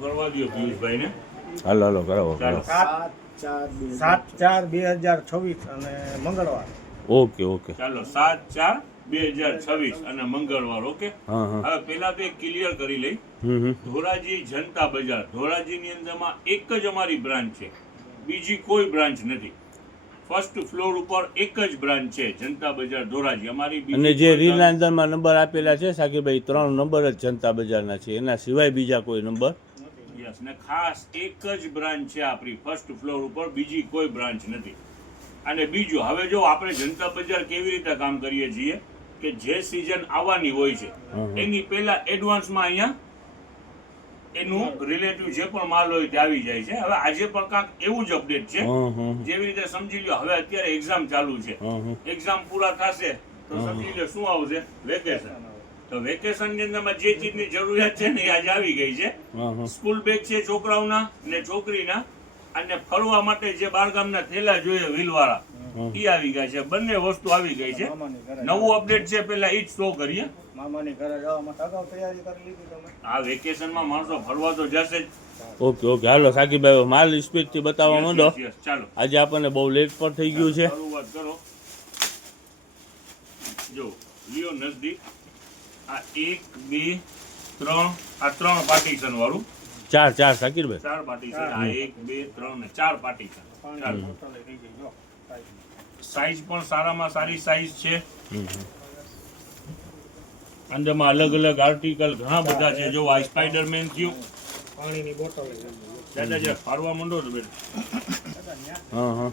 કરવા દો પિયુષભાઈ ને. હાલો હાલો કરાવો ચાલો. કરાવો 7/4/2026 અને મંગળવાર. ઓકે ઓકે ચાલો 7/4/2026 અને મંગળવાર. ઓકે. હા હા હવે પેલા તો એક ક્લિયર કરી લઈ. ધોરાજી જનતા બજાર, ધોરાજીની અંદરમાં એક જ અમારી બ્રાન્ચ છે, બીજી કોઈ બ્રાન્ચ નથી. ફર્સ્ટ ફ્લોર ઉપર એક જ બ્રાન્ચ છે, જનતા બજાર ધોરાજી અમારી. અને જે રીલના અંદરમાં નંબર આપેલા છે સાકીરભાઈ 3 નંબર જ જનતા બજારના છે, એના સિવાય બીજા કોઈ નંબર યસ. ને ખાસ એક જ બ્રાન્ચ છે આપણી ફર્સ્ટ ફ્લોર ઉપર, બીજી કોઈ બ્રાન્ચ નથી. અને બીજું, હવે જો આપણે જનતા બજાર કેવી રીતે કામ કરીએ છીએ કે જે સિઝન આવવાની હોય છે એની પહેલા એડવાન્સમાં અહીંયા એનું રિલેટિવ જે પણ માલ હોય તે આવી જાય છે. હવે આજે પણ કાંક એવું જ અપડેટ છે, જેવી રીતે સમજી લો હવે અત્યારે એક્ઝામ ચાલુ છે, એક્ઝામ પૂરા થશે તો સમજી લો શું આવશે, વેકેશન. તો વેકેશનની અંદરમાં જે ચીજની જરૂરિયાત છે ને એ આજે આવી ગઈ છે. સ્કૂલ બેગ છે છોકરાઓના ને છોકરીના, અને ફરવા માટે જે બારગામના થેલા જોઈએ વ્હીલવાળા એ આવી ગયા છે. બંને વસ્તુ આવી ગઈ છે. નવું અપડેટ છે, પેલા ઈ જ શો કરીએ. મામાની ઘરે જવા માટે અગાઉ તૈયારી કરી લીધી તમે? આ વેકેશનમાં માણસો ફરવા તો જશે જ. ઓકે ઓકે હાલો સાકીરભાઈ માલ સ્પીડથી બતાવવા માંડો. Yes, ચાલો આજે આપણને બહુ લેટ પણ થઈ ગયું છે. શરૂઆત કરો. જો લ્યો નજદીક. આ 1 2 3 આ 3 પાર્ટીશન વાળું. ચાર સાકીરભાઈ 4 પાર્ટીશન. આ 1 2 3 ને 4 પાર્ટીશન. ચાલો. સાઈઝ પણ સારામાં સારી સાઈઝ છે. અંદરમાં અલગ અલગ આર્ટિકલ ઘણા બધા છે. જો આ સ્પાઈડરમેન થયું, પાણીની બોટલ. દાદા જે ફરવા માંડો તો બેન. હા હા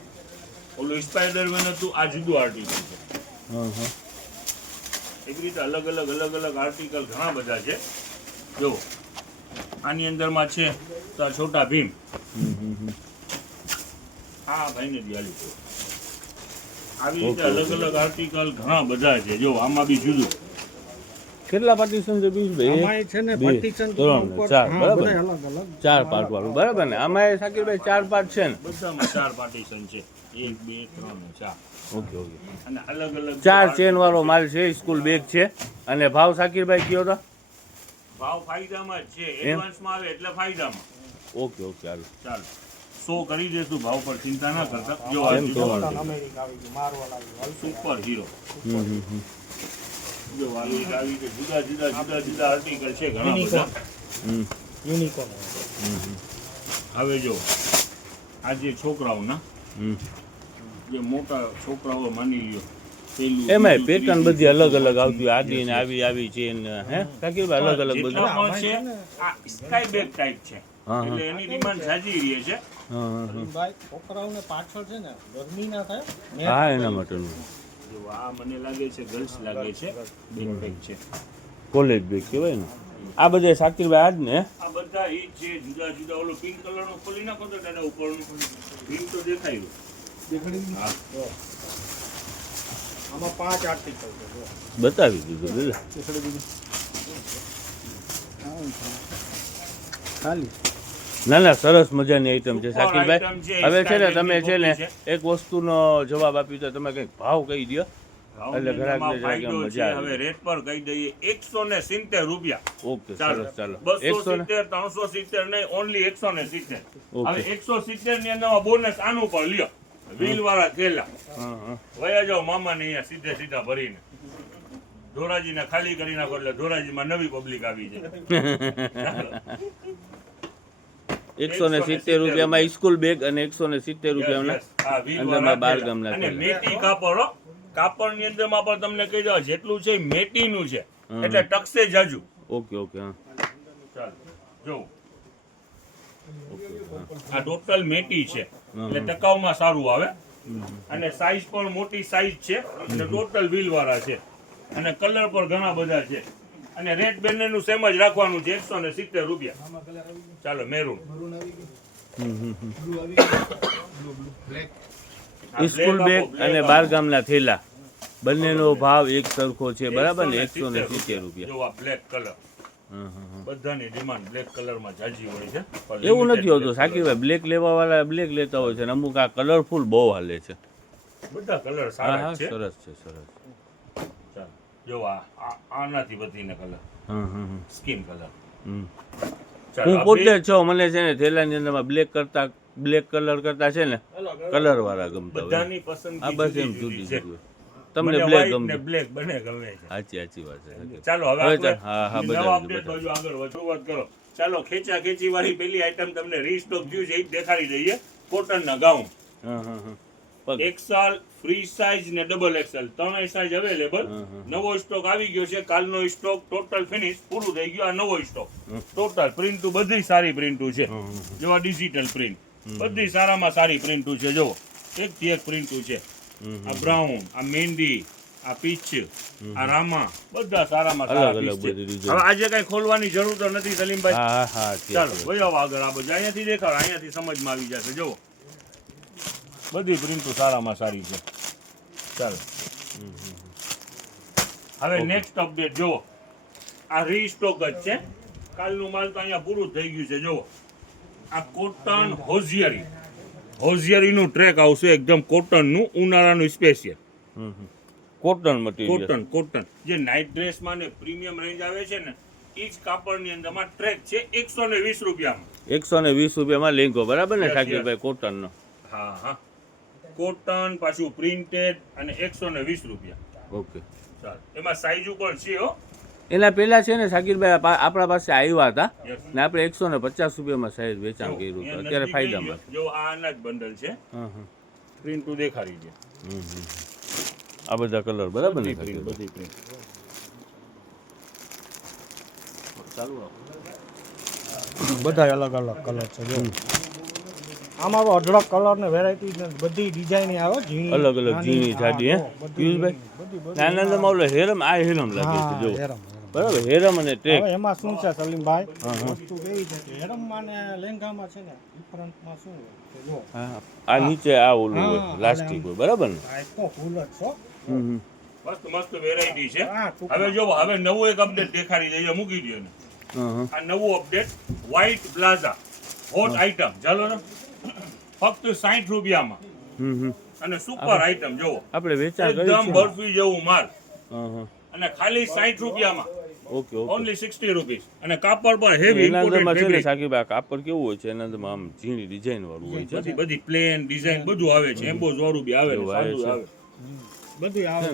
ઓલું સ્પાઈડરમેન હતું, આ જુદું આર્ટિકલ છે. હા હા એવી રીતે અલગ અલગ આર્ટિકલ ઘણા બધા છે. જો આની અંદરમાં છે તો આ છોટા ભીમ. હા ભાઈને દિવાળી છે. આવી રીતે અલગ આર્ટિકલ ઘણા બધા છે. જો આમાં બી જુદું. કેટલા પાર્ટીશન છે બીજું આમાં છે ને partition 2 3 ઉપર 4 બરાબર બધા અલગ અલગ 4 પાર્ટ વાળું બરાબર ને? આમાં સાકીરભાઈ 4 પાર્ટ છે ને? બધામાં 4 પાર્ટીશન છે. 1 2 3 ને 4. ઓકે ઓકે અને અલગ 4 ચેન વાળો માલ છે, સ્કૂલ બેગ છે. અને ભાવ સાકીરભાઈ કયો તો? ભાવ ફાયદામાં જ છે. એડવાન્સમાં આવે એટલે ફાયદામાં. ઓકે ઓકે હાલો ચાલો 100 કરી દેશું ભાવ પર, ચિંતા ના કરતા. જો એમ તો અમેરિકા આવી ગયું, મારવાલ આવી ગયું, સુપર હીરો. જો આવી રીતે જુદા આર્ટિકલ છે ઘણા બધા. યુનિકોર્ન. હવે જો આ જે છોકરાઓના જે મોટા છોકરાઓ માની લ્યો પેલું એમાં પેટર્ન બધી અલગ અલગ આવતી હોય, આડી ને આવી છે ને હે સાકીરભાઈ અલગ અલગ બધું જેટલામાં છે આ સ્કાય બેગ ટાઈપ છે, એટલે એની ડિમાન્ડ જાજી રહી છે. ભાઈ છોકરાઓને પાછળ છે ને ગરમી ના થાય. હા એના માટેનું જો આ મને લાગે છે ગર્લ્સ લાગે છે, બેગ છે, કોલેજ બેગ કહેવાય ને. આ બધા સાકીરભાઈ આજ ને આ બધા ઈ છે જુદા ઓલો પિંક કલરનો ખોલી નાખો તો દાદા ઉપરનું પિંક તો દેખાયું. હા. આમાં 5 આર્ટિકલ છે. બતાવી દીધું દાદા ખાલી ના ના સરસ મજાની આઈટમ છે સાકીરભાઈ. item છે, હવે છે ને style તમે છે ને છે. એક વસ્તુનો જવાબ આપ્યો તો તમે કંઈક ભાવ કહી દો એટલે ગ્રાહકને જરાક એમ મજા આવે. હવે રેટ પર કહી દઈએ 170 રૂપિયા. ઓકે ચાલો સરસ ચાલો 270 370 નહીં, ઓનલી 170. ઓકે. હવે 170 ની અંદરમાં બોનસ આનું પણ લ્યો, વ્હીલ વાળા થેલા. હા હા વયા જાઓ મામાને અહીંયા સીધા ભરીને ધોરાજીને ખાલી કરી નાખો એટલે ધોરાજીમાં નવી પબ્લિક આવી જાય. 170 રૂપિયામાં સ્કૂલ બેગ અને 170 રૂપિયાના હા, wheel અંદરમાં વાળા 12 થેલા. ગામના અને થેલા. મેટી કાપડ હો. કાપડની અંદરમાં પણ તમને કહી દઉં જેટલું છે એ મેટીનું છે, એટલે ટકશે જાજુ. ઓકે ઓકે હા ચાલો જો આ ટોટલ મેટી છે એટલે ટકાઉમાં સારું આવે. અને સાઈઝ પણ મોટી સાઈઝ છે અને ટોટલ વ્હીલ વાળા છે અને કલર પણ ઘણા બધા છે. અને રેટ બંનેનું સેમ જ રાખવાનું છે 170 રૂપિયા. ચાલો મેરૂન. સ્કૂલ બેગ અને 12 ગામના થેલા બંનેનો ભાવ એક સરખો છે બરાબર ને? 170 રૂપિયા. જો આ બ્લેક કલર બધાની ડિમાન્ડ બ્લેક કલરમાં જાજી હોય છે. એવું નથી હોતું સાકીરભાઈ, બ્લેક લેવા વાળા બ્લેક લેતા હોય છે ને અમુક આ કલરફુલ બહુ હાલે છે. બધા કલર હા સારા હા છે. સરસ છે સરસ. જો આનાથી વધીને કલર હા હા સ્કિન કલર. ચાલો, હું આ પોતે બે જ છું, મને છે ને થેલાની અંદરમાં બ્લેક કલર કરતા છે ને કલર વાળા ગમતા હોય. બધાની આ પસંદગી બસ એમ જુદી જુદી છે. જુદી. તમને મને બ્લેક white ને ગમતું. black બંને ગમે છે. સાચી વાત છે. ચાલો હવે હવે આપણે ચાલ, હા, નવા બતાવજો, update બતાવજો. બાજુ આગળ શરૂઆત કરો. ચાલો ખેંચી વાળી પેલી આઈટમ તમને રીસ્ટોક થયું છે એ જ દેખાડી દઈએ. કોટનના ગાઉન હા હા હા પગ. એક્સેલ, ફ્રી સાઇઝ ને ડબલ એક્સેલ ત્રણેય સાઇઝ અવેલેબલ. નવો સ્ટોક આવી ગયો છે. કાલનો સ્ટોક ટોટલ ફિનિશ પૂરું થઈ ગયું. આ નવો સ્ટોક ટોટલ પ્રિન્ટુ બધી સારી પ્રિન્ટુ છે. જેવા ડિજિટલ પ્રિન્ટ બધી સારામાં સારી પ્રિન્ટુ છે. જો એકથી એક પ્રિન્ટુ છે. આ બ્રાઉન, આ મહેંદી, આ પીચ, આ રામા બધા સારામાં સારા અલગ પીસ અલગ છે. બધી design. હવે આજે કઈ ખોલવાની જરૂર તો નથી સલીમભાઈ. હા હા હા ચાલો વયો આગળ આ બધું અહીંયાથી દેખાડો, અહીંયાથી સમજમાં આવી જશે. જુઓ બધી પ્રિન્ટો સારામાં સારી છે. ચાલો હવે નેક્સ્ટ અપડેટ જુઓ. આ રીસ્ટોક જ છે. કાલનું માલ તો અહીંયા પૂરું થઈ ગયું છે. જુઓ આ કોટન હોઝિયરીનું ટ્રેક આવશે એકદમ કોટનનું ઉનાળાનું સ્પેશિયલ કોટન મટીરિયલ. કોટન જે નાઇટ ડ્રેસમાં ને પ્રીમિયમ રેન્જ આવે છે ને એ જ કાપડની અંદરમાં ટ્રેક છે 120 રૂપિયામાં. 120 રૂપિયામાં લેંગો બરાબર ને Yes, ઠાકીરભાઈ કોટનનો. હા હા કોટન પાછું પ્રિન્ટેડ અને 120 રૂપિયા. ઓકે. ચાલો એમાં સાઈઝ પણ છે હો. એના પહેલા છે ને શાકીરભાઈ આપણા પાસે આવ્યા હતા Yes. ને આપણે 150 રૂપિયામાં સાઈઝ વેચાણ જો, કર્યું હતું. અહીંયા અત્યારે નજીક ફાયદામાં. લઈ લો. જો આ આના જ બંડલ છે. હા હા પ્રિન્ટુ દેખાડી છે. આ બધા કલર બરાબર ને બધી print, ઠાકીરભાઈ? બધી print. ચાલુ રાખો. બધા અલગ અલગ કલર છે જો આમાં તો અઢળક કલર ને વેરાયટી બધી ડિઝાઇન આવે ઝીણી, અલગ અલગ નાની, ઝીણી, હા, જાડી, હે? જો, બધી પિયુષભાઈ? બધી નાના નાના ઓલો હેરમ, આ હેરમ લાગે છે જો. હેરમ. બરાબર, હેરમ અને ટ્રેક. હવે એમાં શું છે સલીમભાઈ હા, હા. વસ્તુ કેવી છે કે હેરમમાં ને લેંઘામાં છે ને ડિફરન્ટમાં શું હોય કે જો હા, આ નીચે આ ઓલું હોય હા, પ્લાસ્ટિક હોય બરાબર ને? આ એક ફૂલ જ છો મસ્ત મસ્ત વેરાયટી છે. હા, ટૂંકમાં. હવે જો હવે નવું એક અપડેટ દેખાડી દઈએ. મૂકી દો ને હા આ નવું update white plaza hot item. ચાલો ને ફક્ત 60 રૂપિયામાં હમ અને સુપર આઈટમ જોવો આપણે વેચાણ કરી એકદમ છે. બરફી જેવું માલ હા હા અને ખાલી 60 રૂપિયામાં ઓકે ઓકે. ઓનલી 60 રૂપીસ અને કાપડ પણ હેવી એના અંદરમાં છે ને ઇમ્પોર્ટેડ સાકીબા કાપડ કેવું હોય છે એના અંદરમાં આમ ઝીણી ડિઝાઇન વાળું હોય છે. બધી પ્લેન ડિઝાઇન બધું આવે છે. એમ્બોઝ વાળું બી આવે ને એવું આવે સાદું છે. આવે. બધી આવે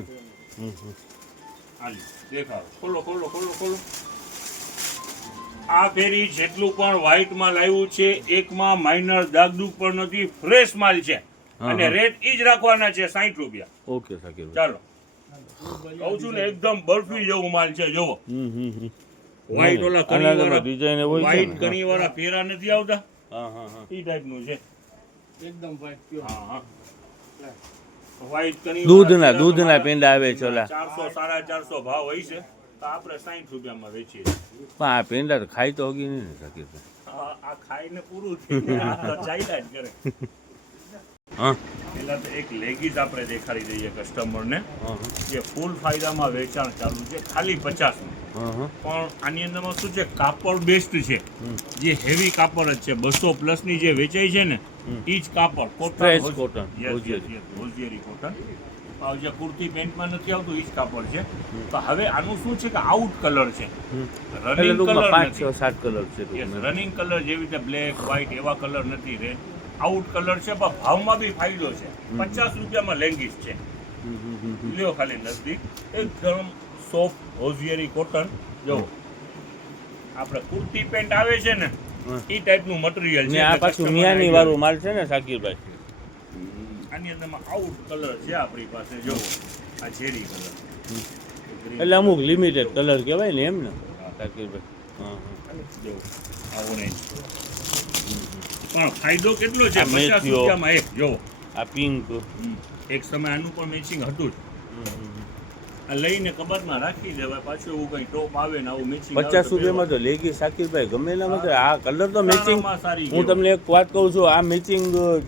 હાલી દેખાડો. ખોલો ખોલો ખોલો ખોલો. આ ફેરી જેટલું પણ વ્હાઈટ માલ આવ્યું છે એકમાં માઇનર ડાગડુગ પણ નથી. ફ્રેશ માલ છે અને રેટ ઈ જ રાખવાના છે 60 રૂપિયા. ઓકે સાકીબા. ચાલો કહું છું ને એકદમ બરફી જેવું માલ છે. જોવો વ્હાઈટ ઓલા આના કણી અંદરમાં ડિઝાઇન હોય છે વ્હાઈટ ને? કણી વાળા ફેરા નથી આવતા હા હા હા. ઈ ટાઈપનું છે. એકદમ વ્હાઈટ હા હા વ્હાઈટ કણી દૂધના પેંડા આવે છે ઓલા. 400 450 ભાવ હોય છે તો આપણે 60 રૂપિયામાં વેચીએ. પણ આ પેંડા તો ખાઈ તો હગી નહીં ને સાકીબા? આ ખાઈને પૂરું થઈ જાય. આ તો ચાલ્યા જ કરે. હા પેલા તો એક લેગીઝ આપણે દેખાડી દઈએ કસ્ટમરને હા જે ફૂલ ફાયદામાં વેચાણ ચાલુ છે ખાલી 50 માં. હા પણ આની અંદરમાં શું છે કાપડ બેસ્ટ છે. જે હેવી કાપડ જ છે 200 પ્લસ ની જે વેચાય છે ને ઈ જ કાપડ Stretch કોટન cotton, હોઝિયરી કોટન. જે કુર્તી પેન્ટમાં નથી આવતું ઈ જ કાપડ છે. તો હવે આનું શું છે કે આઉટ કલર છે. એટલે રનિંગ ટૂંકમાં કલર 5 નથી. 6 7 કલર છે ટૂંકમાં. રનિંગ કલર જેવી રીતે બ્લેક વ્હાઈટ એવા કલર નથી રે. આઉટ કલર છે પણ ભાવમાં બી ફાયદો છે. 50 રૂપિયામાં લેંગીસ છે. લ્યો ખાલી નજદીક એકદમ સોફ્ટ હોઝિયરી કોટન. જો આપણે કુર્તી પેન્ટ આવે છે ને ઈ ટાઈપનું મટીરીયલ છે. ને આ એટલે પાછું customer મિયાની idea વાળું માલ છે ને સાકીરભાઈ? આની અંદરમાં આઉટ કલર છે આપણી પાસે. જો આ ઝેરી કલર એટલે અમુક લિમિટેડ કલર કહેવાય ને એમ ને સાકીરભાઈ? હા હા. જો આ ઓરેન્જ પણ ફાયદો કેટલો છે આ 50 મેથીઓ. રૂપિયામાં એક. જો આ પિંક. એક સમય આનું પણ મેચિંગ હતું જ. આ લઈને કબાટમાં રાખી દેવાય. પાછું એવું કઈ ટોપ આવે ને આવું મેચિંગ 50 રૂપિયામાં તો લેગી સાકીરભાઈ ગમે એના માટે આ કલર તો મેચિંગ. સારી હું તમને એક વાત કહું છું, આ મેચિંગ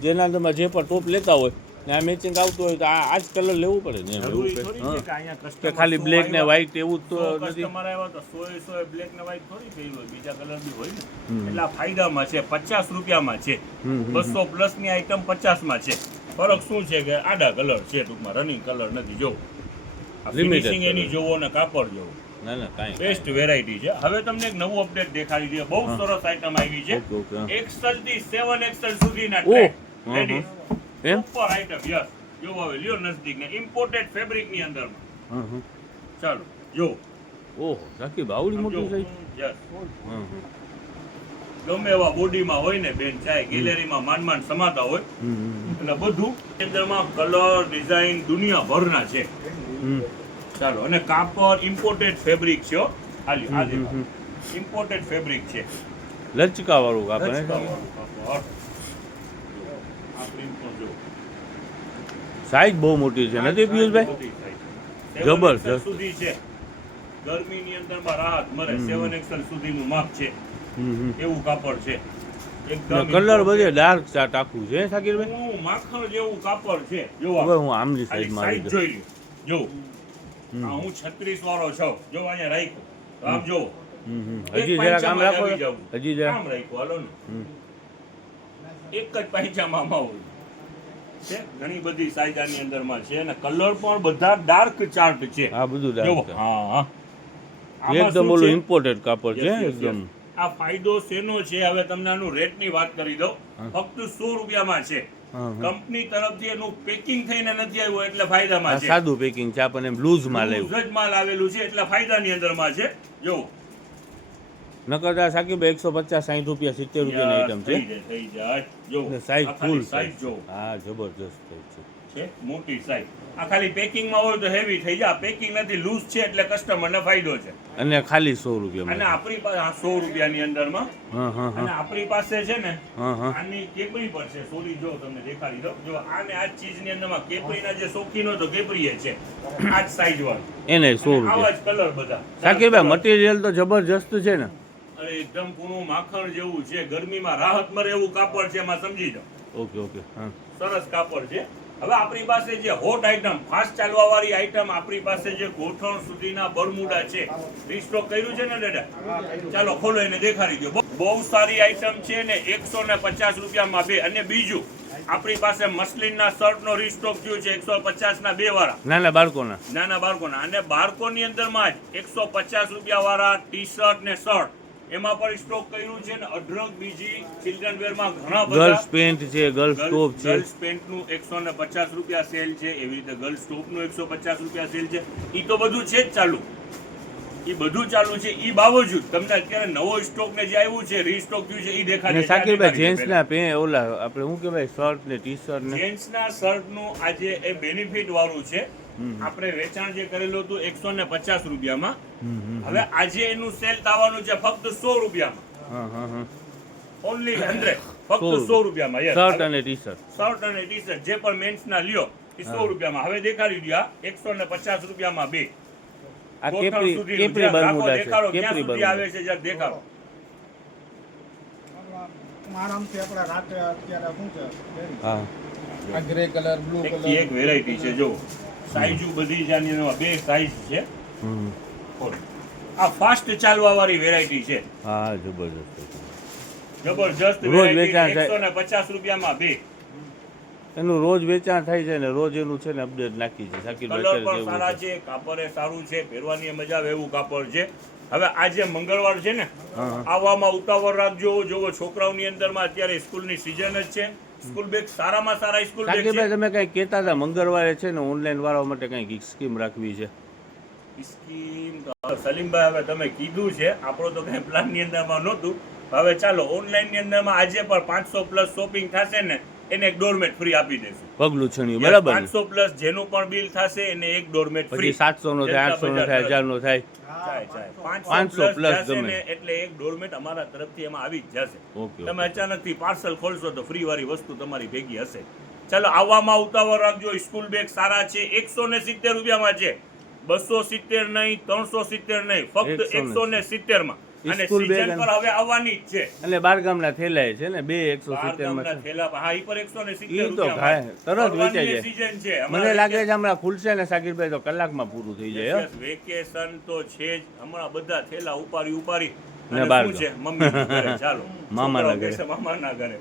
જેના અંદરમાં જે પણ ટોપ લેતા હોય ને આ મેચિંગ આવતું હોય તો આ જ કલર લેવું પડે ને એમ એવું જરૂરી થોડી હા. છે કે અહીંયા કે customer ખાલી સો બ્લેક ને આવ્યા, વ્હાઈટ એવું જ તો સો નથી. customer આવ્યા તો 100 બ્લેક ને વ્હાઈટ થોડી પહેર્યું હોય. બીજા કલર બી હોય ને. એટલે આ ફાયદામાં છે. 50 રૂપિયામાં છે. 200 પ્લસ ની આઈટમ 50 માં છે. ફરક શું છે કે આડા કલર છે ટૂંકમાં રનિંગ કલર નથી. જો Limited ફિનિશિંગ એની જોવો ને કાપડ જોવો ના ના કાંઈ બેસ્ટ વેરાયટી છે. હવે તમને એક નવું અપડેટ દેખાડી દઈએ. બહુ સરસ આઈટમ આવી છે. ઓકે ઓકે હા. XL થી 7XL સુધીના ઓહ, ટ્રેક હા, લેડીઝ એમ સુપર આઈટમ. યસ, જો હવે લ્યો નજદીક ને ઇમ્પોર્ટેડ ફેબ્રિક ની અંદરમાં. હા હા ચાલો જો ઓહો સાકી બાવડી મોટી થઈ યસ, હા હા ગમે એવા બોડીમાં હોય ને બેન, ચાહે ગેલેરીમાં માંડ સમાતા હોય એટલે બધું અંદરમાં કલર ડિઝાઇન દુનિયાભરના છે. ચાલો, અને કાપડ ઇમ્પોર્ટેડ ફેબ્રિક છે હો. હાલી આજે ઇમ્પોર્ટેડ ફેબ્રિક છે. લચકા વાળું કાપડ હે? લચકાવાળું કાપડ. આ print પણ જો. સાઈઝ બહુ મોટી છે નથી પિયુષભાઈ? બધી size. જબરજસ્ત. 7XL સુધી છે. ગરમીની અંદરમાં રાહત મળે. 7XL સુધીનું માપ છે. એવું કાપડ છે. એકદમ કલર બધે ડાર્ક ચાટ આખું છે સાકીરભાઈ? હું માખણ જેવું કાપડ છે. જો હવે હું આમની ખાલી સાઈડ મારી size જોઈ લ્યો. જો આ હું 36 વાળો છું. જો અહીંયા રાખ્યું. તો આમ જો હજી જરા કામ રાખો હજી જરા કામ રાખ્યું. હાલો ને એક જ પાંચામાં આમાં છે. ઘણી બધી સાઈઝ આની અંદરમાં છે અને કલર પણ બધા ડાર્ક ચાર્ટ છે. આ બધું જો ડાર્ક છે. હા હા. આમાં એકદમ શું ઓલું છે? ઇમ્પોર્ટેડ કાપડ છે Yes, yes, એકદમ yes. આ ફાયદો શેનો છે? હવે તમને આનું રેટની વાત કરી દઉં. ફક્ત 100 રૂપિયામાં છે. હા, હા. કંપની તરફથી એનું પેકિંગ થઈને નથી આવ્યું એટલે ફાયદામાં આ છે. સાદું પેકિંગ છે આપણને એમ લૂઝમાં લેવું લૂઝ જ માલ આવેલું છે એટલે ફાયદાની અંદરમાં છે. જો નકર આ સાકીરભાઈ 150 60 રૂપિયા 70 રૂપિયાની આઈટમ છે થઈ જાય. જો સાઈઝ આ ખાલી ફૂલ size જો હા જબરજસ્ત size છે છે મોટી સાઈઝ. આ ખાલી પેકિંગમાં હોય તો હેવી થઈ જાય. પેકિંગ નથી, લૂઝ છે એટલે કસ્ટમરને ફાયદો છે. અને ખાલી 100 અને રૂપિયામાં આપણી પાસે આ 100 રૂપિયાની અંદરમાં હા હા અને હા આપણી પાસે છે ને હા હા આની કેપરી પણ છે. સોરી જો તમને દેખાડી દઉં. જો આને આ ચીઝની અંદરમાં કેપરીના જે શોખીનો તો કેપરી છે. આ જ સાઈઝ વાળું. એને 100 આવા રૂપિયા જ કલર બધા. સાકીરભાઈ મટીરિયલ તો જબરજસ્ત છે ને? અરે એકદમ કૂણું માખણ જેવું છે. ગરમીમાં રાહત મળે એવું કાપડ છે. એમાં સમજી જાઓ. ઓકે ઓકે હા સરસ કાપડ છે. હવે આપણી પાસે જે હોટ આઈટમ, ફાસ્ટ ચાલવા વાળી આઈટમ, આપણી પાસે જે ગોઠણ સુધીના બરમુડા છે. રીસ્ટોક કર્યું છે ને દાદા? ચાલો ખોલો એને દેખાડી દો. બહુ સારી આઈટમ છે ને 150 રૂપિયામાં બે. અને બીજું આપણી પાસે મસલિનના શર્ટનો રીસ્ટોક થયું છે 150ના બે વાળા. નાના બાળકોના નાના બાળકોના. અને બાળકોની અંદરમાં જ 150 રૂપિયા વાળા ટી શર્ટ ને શર્ટ એમાં પણ સ્ટોક કર્યું છે ને અઢળક બીજી ચિલ્ડ્રન વેરમાં ઘણા બધા ગર્લ્સ પેન્ટ છે ગર્લ્સ ટોપ છે ગર્લ્સ પેન્ટનું 150 રૂપિયા સેલ છે. એવી રીતે ગર્લ્સ ટોપનું 150 રૂપિયા સેલ છે. ઈ તો બધું છે જ ચાલુ. ઈ બધું ચાલુ છે. ઈ બાવજુદ તમને અત્યારે નવો સ્ટોક ને જે આવ્યું છે, રીસ્ટોક થયું છે ઈ અને દેખાડે. સાકીરભાઈ જેન્ટ્સના પે ઓલા આપણે શું કહેવાય શર્ટ ને ટી શર્ટ ને જેન્ટ્સના શર્ટનું આજે એ બેનિફિટ વાળું છે. આપણે વેચાણ જે કરેલું હતું 150 રૂપિયામાં. હવે આજે એનું સેલ થવાનું છે ફક્ત 100 રૂપિયામાં. હા હા હા ઓનલી 100. ફક્ત 100 રૂપિયામાં. યસ. શર્ટ અને ટી શર્ટ શર્ટ અને ટી શર્ટ જે પણ મેન્સના લ્યો એ 100 રૂપિયામાં. હવે દેખાડી દો 150 રૂપિયામાં બે. આ ગોઠણ કેપરી સુધીનું. કેપરી જ્યાં રાખો બરમુડા છે દેખાડો, ક્યાં કેપરી સુધી આવે બરમુડા છે જ્યાં દેખાડો. આરામથી આપણે રાતે અત્યારે શું છે હા આ ગ્રે કલર બ્લુ એકથી એક વેરાયટી છે. જો સાઈઝ બધી જ આની અંદર બે સાઈઝ છે. હમ. ખોલો. આ ફાસ્ટ ચાલવા વાળી વેરાયટી છે. હા જબરજસ્ત જબરજસ્ત રોજ વેરાયટી. વેચાણ થાય. 150 રૂપિયામાં બે. એનું રોજ વેચાણ થાય છે ને રોજ એનું છે ને અપડેટ નાખી છે કલર સાકીરભાઈ પણ સારા છે, કાપડ એ સારું છે, પહેરવાની મજા આવે એવું કાપડ છે. હવે આજે મંગળવાર છે ને, હા. આવવામાં ઉતાવળ રાખજો. જોવો છોકરાઓની અંદરમાં અત્યારે સ્કૂલની સિઝન જ છે. સ્કૂલ બેગ સારામાં સારા સ્કૂલ બેગ સાકીરભાઈ છે. તમે કઈ કહેતા હતા મંગળવારે છે ને ઓનલાઈન વાળા માટે કઈ સ્કીમ રાખવી છે સ્કીમ તો સલીમભાઈ હવે તમે કીધું છે, આપણો તો કઈ પ્લાનની અંદરમાં નહોતું. હવે ચાલો ઓનલાઈનની અંદરમાં આજે પણ 500 પ્લસ શોપિંગ થશે ને એને એક ડોરમેટ ફ્રી આપી દેશું. પગલું છણ્યું બરાબર ને? 500 પ્લસ જેનું પણ બિલ થશે એને એક ડોરમેટ પછી ફ્રી. 700 નો થાય 800 નો થાય 1000 નો થાય ચાય 500 500 plus જશે ગમે. ને એટલે એક ડોરમેટ અમારા તરફથી એમાં આવી જ જશે. ઓકે તમે અચાનકથી પાર્સલ ખોલશો તો ફ્રી વાળી વસ્તુ તમારી ભેગી હશે. ચાલો આવવામાં ઉતાવળ રાખજો. સ્કૂલ બેગ સારા છે. 170 રૂપિયામાં છે. 270 નહીં, 370 નહીં, ફક્ત 170 માં. અને સ્કૂલ બેગ સીઝન પર હવે આવવાની જ છે. એટલે બાર ગામના થેલાય છે ને બે 170 માં બારગામના છે થેલા હા ઈ પર 170 ઈ તો રૂપિયામાં. ખાય, તરત વેચાઈ જાય. સીઝન છે. મને લાગે છે હમણાં ખુલશે ને સાકીરભાઈ તો કલાકમાં પૂરું થઈ જાય હો. વેકેશન તો છે જ. હમણાં બધા થેલા ઉપાડી ને અને બહાર શું છે મમ્મી ઘરે ચાલો મામાના છોકરાઓ ઘરે. કહેશે મામાના ઘરે